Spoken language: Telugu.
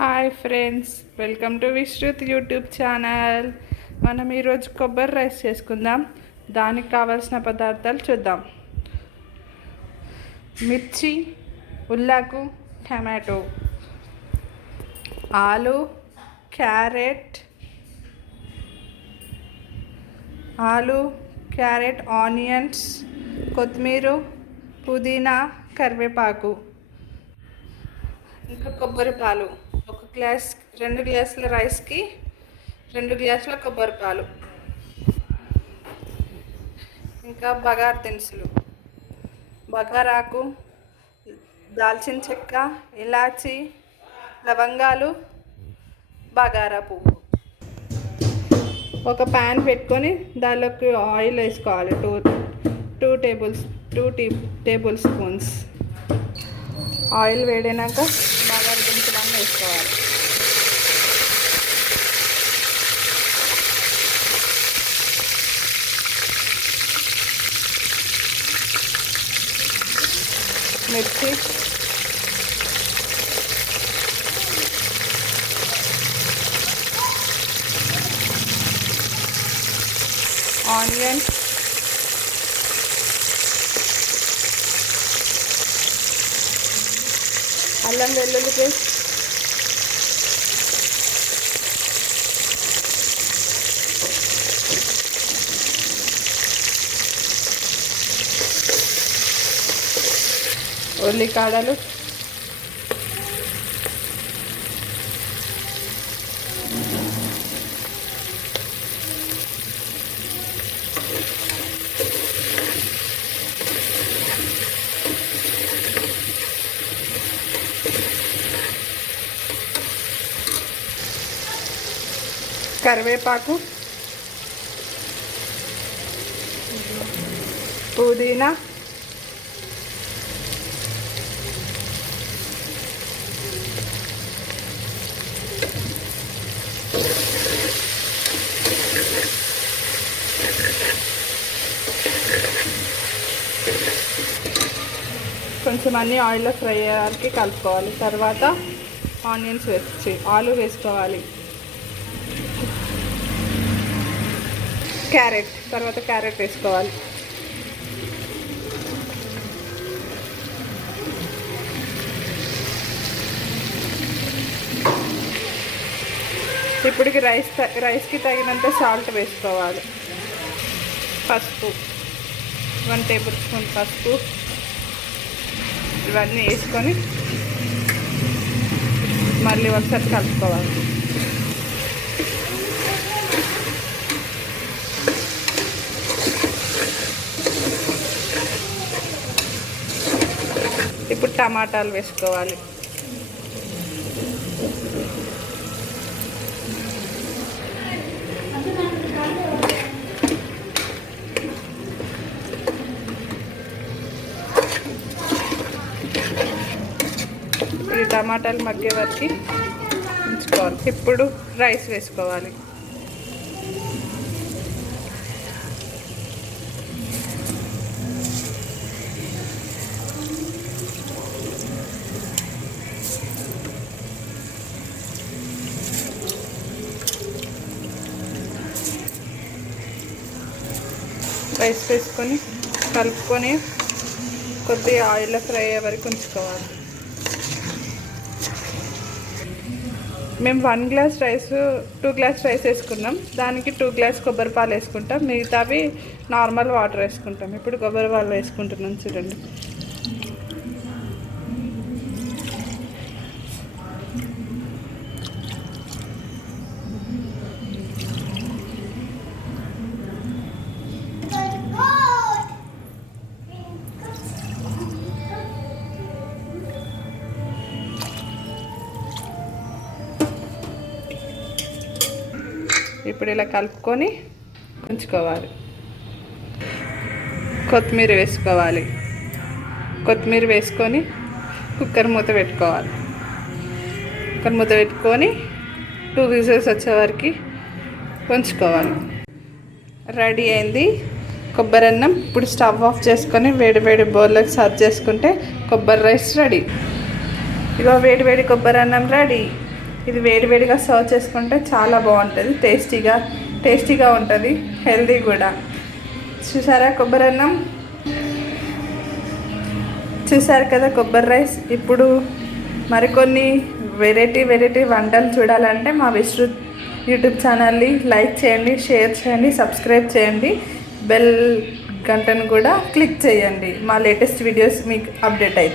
Hi friends, welcome to Vishruth YouTube channel. మనం ఈరోజు కొబ్బరి రైస్ చేసుకుందాం. దానికి కావాల్సిన పదార్థాలు చూద్దాం. మిర్చి, ఉల్లాకు, టమాటో, ఆలు, క్యారెట్, ఆనియన్స్, కొత్తిమీర, పుదీనా, కరివేపాకు, ఇంకా కొబ్బరి పాలు. 2 గ్లాసుల రైస్కి 2 గ్లాసుల కొబ్బరి పాలు. ఇంకా బగారు దినుసులు, బగారాకు, దాల్చిన చెక్క, ఇలాచి, లవంగాలు, బగారా పువ్వు. ఒక ప్యాన్ పెట్టుకొని దానిలోకి ఆయిల్ వేసుకోవాలి. 2 టేబుల్ స్పూన్స్. ఆయిల్ వేడినాక బగారు దినుసులన్నీ వేసుకోవాలి. మిర్చి, ఆనియన్, అల్లం వెల్లుల్లి పేస్ట్, ఉల్లికాడలు, కరివేపాకు, పుదీనా, కొంచెం అన్నీ ఆయిల్లో ఫ్రై అయ్యేవారికి కలుపుకోవాలి. తర్వాత ఆనియన్స్ ఆలు వేసుకోవాలి. క్యారెట్ వేసుకోవాలి. ఇప్పటికి రైస్కి తగినంత సాల్ట్ వేసుకోవాలి. పసుపు 1 టేబుల్ స్పూన్ పసుపు. ఇవన్నీ వేసుకొని మళ్ళీ ఒకసారి కలుపుకోవాలి. ఇప్పుడు టమాటాలు వేసుకోవాలి. ఈ టమాటాలు మగ్గే వరకు ఉంచుకోవాలి. ఇప్పుడు రైస్ వేసుకోవాలి. రైస్ వేసుకొని కలుపుకొని కొద్దిగా ఆయిల్లో ఫ్రై అయ్యే వరకు ఉంచుకోవాలి. మేము 1 గ్లాస్ రైస్ 2 గ్లాస్ రైస్ వేసుకున్నాం. దానికి 2 గ్లాస్ కొబ్బరి పాలు వేసుకుంటాం. మిగతావి నార్మల్ వాటర్ వేసుకుంటాం. ఇప్పుడు కొబ్బరి పాలు వేసుకుంటున్నాం. చూడండి. ఇప్పుడు ఇలా కలుపుకొని ఉంచుకోవాలి. కొత్తిమీర వేసుకొని కుక్కర్ మూత పెట్టుకోవాలి. 2 విజిల్స్ వచ్చే వరకు ఉంచుకోవాలి. రెడీ అయింది కొబ్బరి అన్నం. ఇప్పుడు స్టవ్ ఆఫ్ చేసుకొని వేడి బౌల్లోకి సర్వ్ చేసుకుంటే కొబ్బరి రైస్ రెడీ. ఇగో వేడి కొబ్బరి అన్నం రెడీ. ఇది వేడివేడిగా సర్వ్ చేసుకుంటే చాలా బాగుంటుంది, టేస్టీగా ఉంటుంది, హెల్దీ కూడా. చూసారా కొబ్బరి అన్నం, చూసారు కదా కొబ్బరి రైస్. ఇప్పుడు మరికొన్ని వెరైటీ వంటలు చూడాలంటే మా విశ్రుత్ యూట్యూబ్ ఛానల్ని లైక్ చేయండి, షేర్ చేయండి, సబ్స్క్రైబ్ చేయండి, బెల్ గంటను కూడా క్లిక్ చేయండి. మా లేటెస్ట్ వీడియోస్ మీకు అప్డేట్ అవుతాయి.